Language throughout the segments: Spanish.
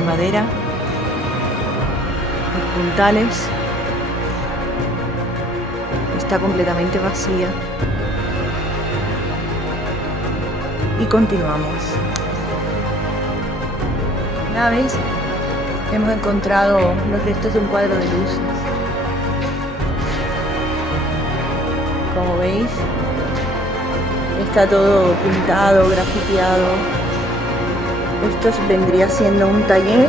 de madera, los puntales. Está completamente vacía. Y continuamos. Una vez hemos encontrado los restos de un cuadro de luces. Como veis, está todo pintado, grafiteado. Esto vendría siendo un taller.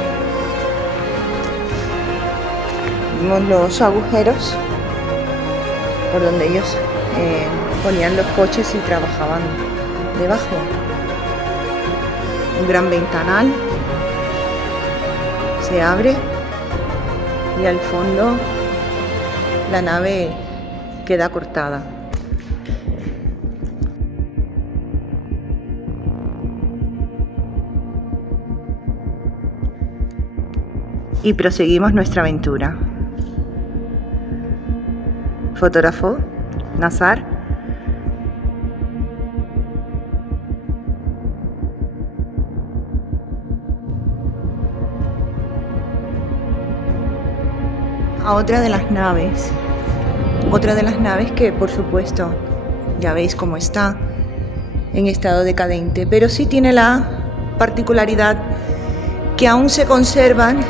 Vemos los agujeros por donde ellos ponían los coches y trabajaban debajo. Un gran ventanal se abre y al fondo la nave queda cortada. Y proseguimos nuestra aventura. Fotógrafo Nazar. A otra de las naves. Otra de las naves que, por supuesto, ya veis cómo está en estado decadente, pero sí tiene la particularidad que aún se conservan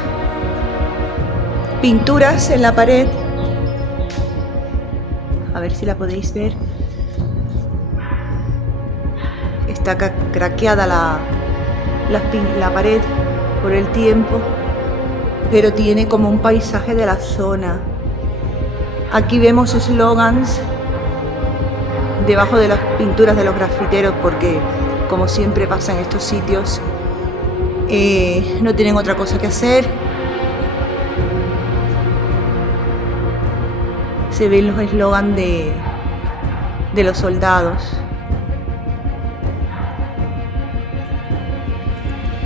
pinturas en la pared. A ver si la podéis ver. Está craqueada la pared por el tiempo, pero tiene como un paisaje de la zona. Aquí vemos eslogans debajo de las pinturas de los grafiteros, porque como siempre pasa en estos sitios, no tienen otra cosa que hacer. Se ven los eslogans de los soldados.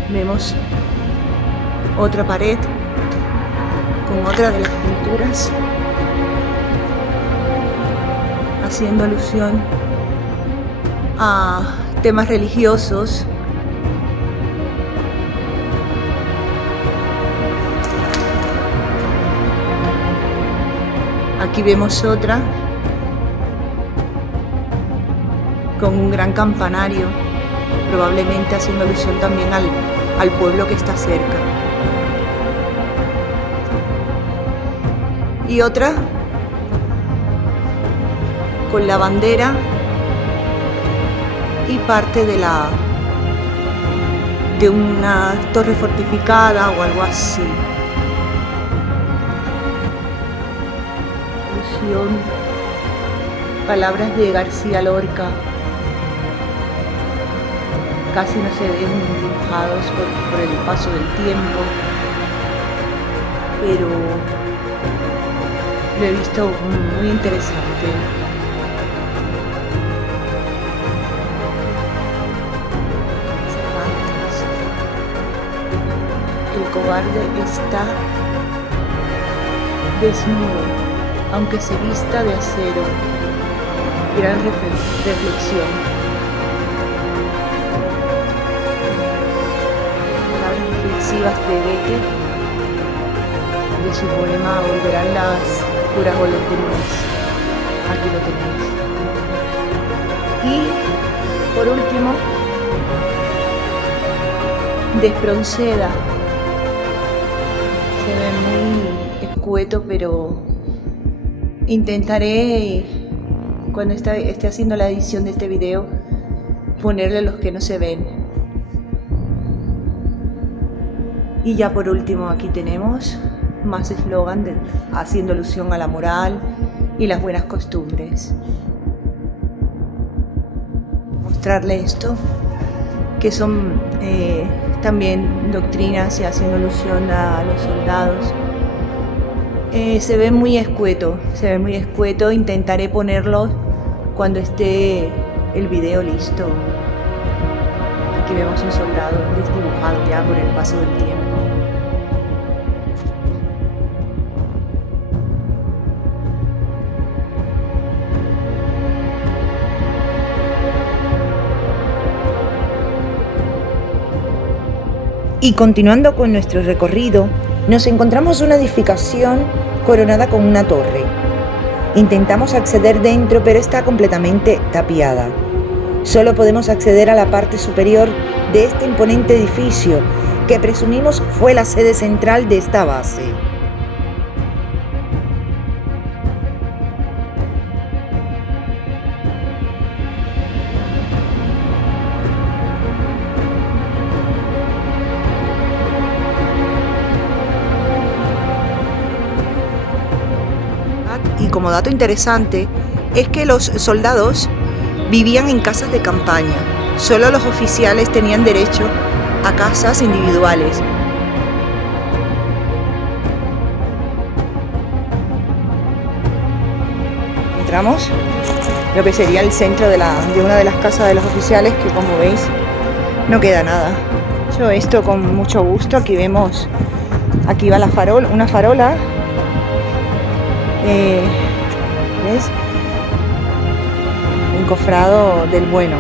Vemos otra pared con otra de las pinturas, haciendo alusión a temas religiosos. Aquí vemos otra con un gran campanario, probablemente haciendo alusión también al pueblo que está cerca. Y otra con la bandera y parte de una torre fortificada o algo así. Palabras de García Lorca casi no se ven dibujados por el paso del tiempo, pero lo he visto muy interesante. El cobarde está desnudo, aunque se vista de acero. Gran reflexión. Palabras reflexivas de Becker, de su poema Volverán las puras golondrinas. Aquí lo tenéis. Y por último, de Espronceda. Se ve muy escueto, pero intentaré, cuando esté haciendo la edición de este video, ponerle los que no se ven. Y ya por último aquí tenemos más eslogan haciendo alusión a la moral y las buenas costumbres. Mostrarle esto, que son también doctrinas y haciendo alusión a los soldados. Se ve muy escueto, intentaré ponerlo cuando esté el video listo. Aquí vemos un soldado desdibujado ya por el paso del tiempo. Y continuando con nuestro recorrido, nos encontramos una edificación coronada con una torre. Intentamos acceder dentro, pero está completamente tapiada. Solo podemos acceder a la parte superior de este imponente edificio, que presumimos fue la sede central de esta base. Y como dato interesante, es que los soldados vivían en casas de campaña. Solo los oficiales tenían derecho a casas individuales. Entramos lo que sería el centro de una de las casas de los oficiales, que como veis no queda nada. Yo esto con mucho gusto. Aquí vemos, aquí va una farola. ¿Ves? Encofrado del bueno.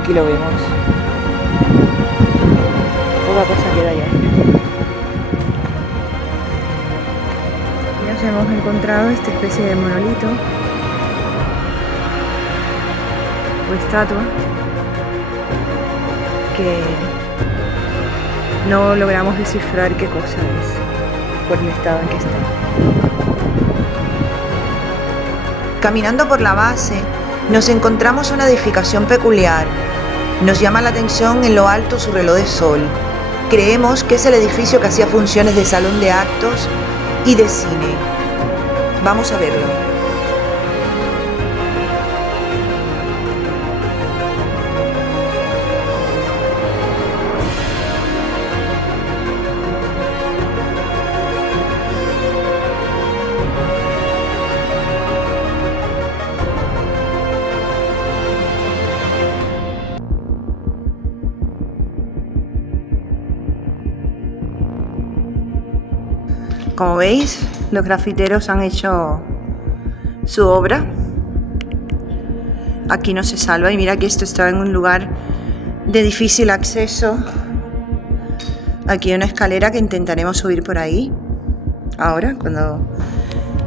Aquí lo vemos. Poca cosa queda ya. Y nos hemos encontrado esta especie de monolito o estatua que no logramos descifrar qué cosa es por el estado en que está. Caminando por la base, nos encontramos una edificación peculiar. Nos llama la atención en lo alto su reloj de sol. Creemos que es el edificio que hacía funciones de salón de actos y de cine. Vamos a verlo. Como veis, los grafiteros han hecho su obra. Aquí no se salva, y mira que esto está en un lugar de difícil acceso. Aquí hay una escalera que intentaremos subir por ahí ahora, cuando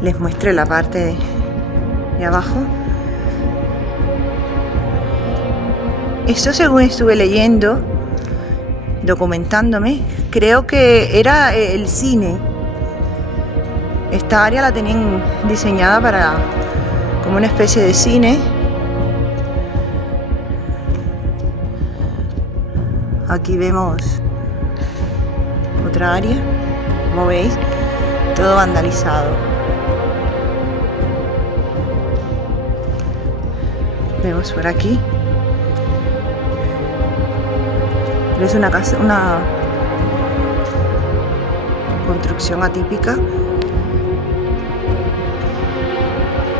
les muestre la parte de abajo. Esto, según estuve leyendo, documentándome, creo que era el cine. Esta área la tenían diseñada para como una especie de cine. Aquí vemos otra área, como veis, todo vandalizado. Vemos por aquí. Es una casa, una construcción atípica.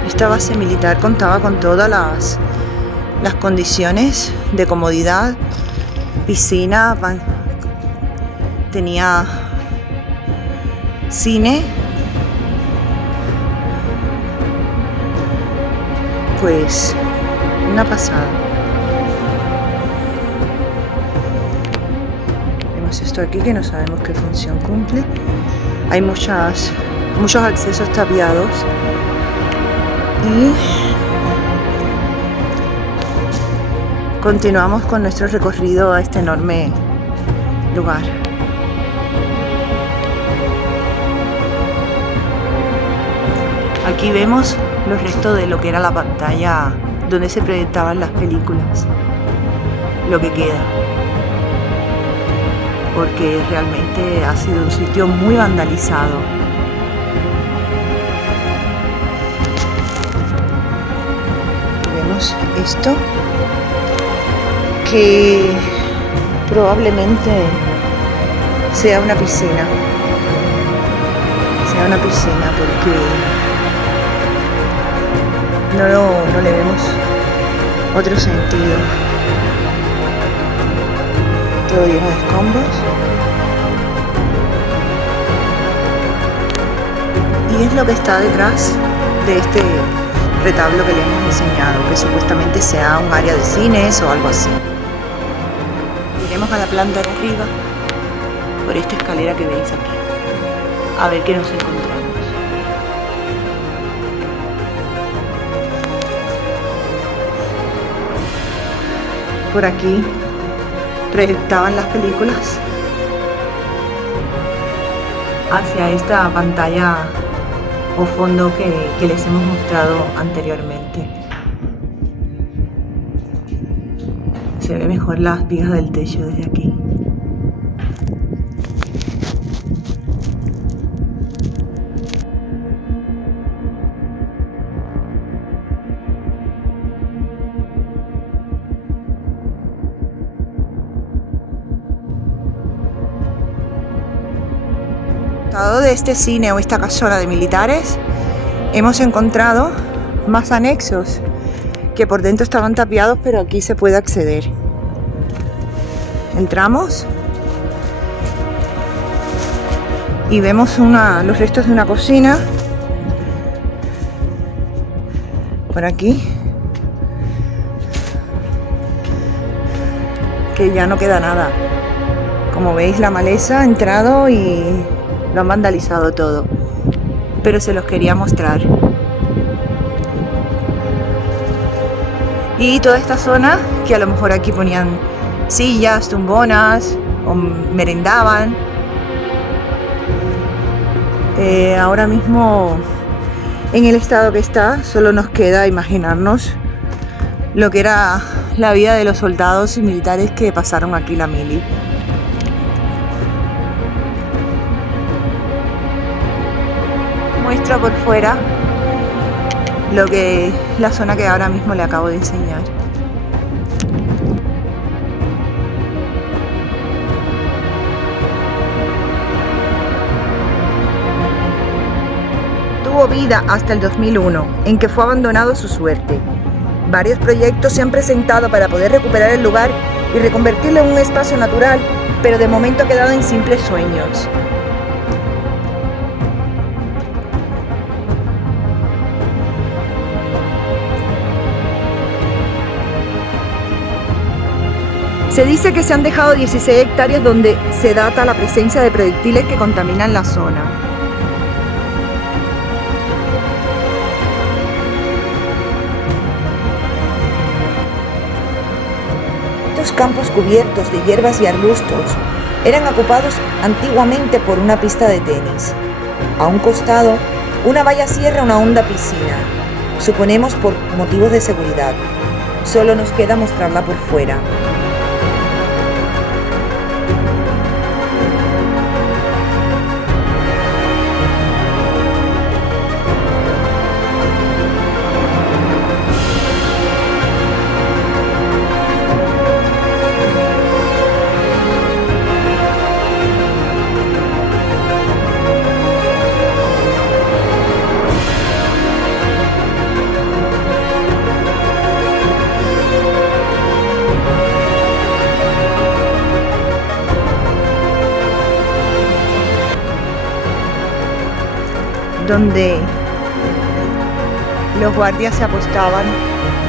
Esta base militar contaba con todas las condiciones de comodidad, piscina, tenía cine, pues una pasada. Vemos esto aquí que no sabemos qué función cumple. Hay muchos accesos tapiados. Y continuamos con nuestro recorrido a este enorme lugar. Aquí vemos los restos de lo que era la pantalla donde se proyectaban las películas, lo que queda, porque realmente ha sido un sitio muy vandalizado. Esto que probablemente sea una piscina, porque no le vemos otro sentido. Todo lleno de escombros, y es lo que está detrás de este retablo que le hemos enseñado, que supuestamente sea un área de cines o algo así. Iremos a la planta de arriba por esta escalera que veis aquí. A ver qué nos encontramos. Por aquí proyectaban las películas hacia esta pantalla o fondo que les hemos mostrado anteriormente. Se ve mejor las vigas del techo desde aquí. De este cine o esta casona de militares hemos encontrado más anexos que por dentro estaban tapiados, pero aquí se puede acceder. Entramos y vemos los restos de una cocina por aquí, que ya no queda nada. Como veis, la maleza ha entrado y lo han vandalizado todo, pero se los quería mostrar. Y toda esta zona, que a lo mejor aquí ponían sillas, tumbonas o merendaban, ahora mismo en el estado que está, solo nos queda imaginarnos lo que era la vida de los soldados y militares que pasaron aquí la mili. Muestra por fuera la zona que ahora mismo le acabo de enseñar. Tuvo vida hasta el 2001, en que fue abandonado a su suerte. Varios proyectos se han presentado para poder recuperar el lugar y reconvertirlo en un espacio natural, pero de momento ha quedado en simples sueños. Se dice que se han dejado 16 hectáreas donde se data la presencia de proyectiles que contaminan la zona. Estos campos cubiertos de hierbas y arbustos eran ocupados antiguamente por una pista de tenis. A un costado, una valla cierra una honda piscina, suponemos por motivos de seguridad. Solo nos queda mostrarla por fuera. Donde los guardias se apostaban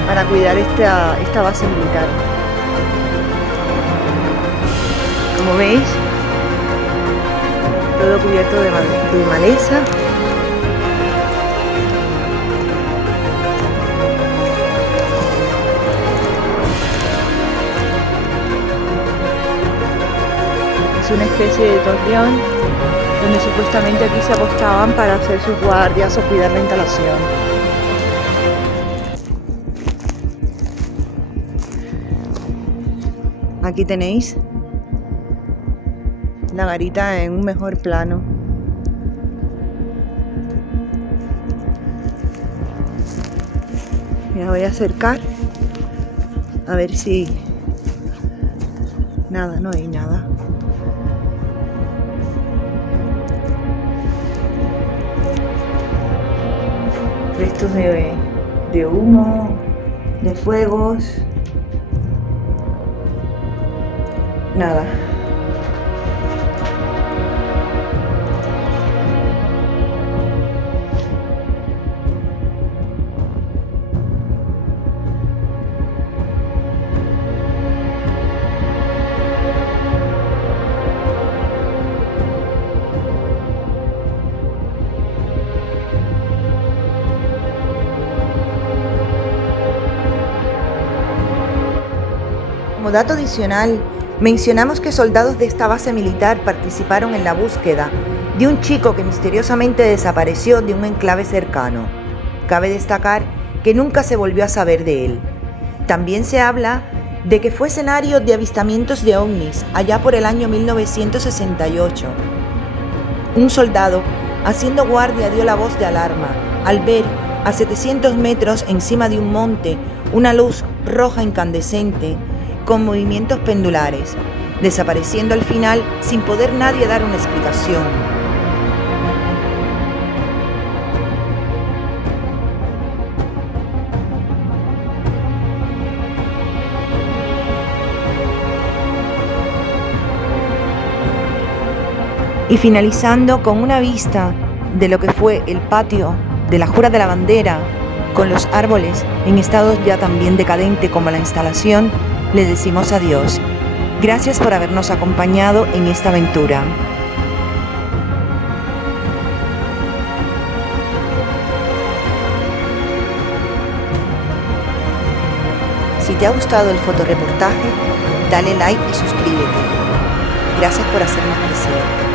para cuidar esta base militar. Como veis, todo cubierto de maleza. Es una especie de torreón donde supuestamente aquí se apostaban para hacer sus guardias o cuidar la instalación. Aquí tenéis la garita en un mejor plano. Me voy a acercar a ver si... Nada, no hay nada. Restos de humo, de fuegos, nada. Como dato adicional, mencionamos que soldados de esta base militar participaron en la búsqueda de un chico que misteriosamente desapareció de un enclave cercano. Cabe destacar que nunca se volvió a saber de él. También se habla de que fue escenario de avistamientos de ovnis allá por el año 1968. Un soldado haciendo guardia dio la voz de alarma al ver a 700 metros encima de un monte una luz roja incandescente con movimientos pendulares, desapareciendo al final sin poder nadie dar una explicación. Y finalizando con una vista de lo que fue el patio de la Jura de la Bandera, con los árboles en estados ya también decadente como la instalación, le decimos adiós. Gracias por habernos acompañado en esta aventura. Si te ha gustado el fotoreportaje, dale like y suscríbete. Gracias por hacernos crecer.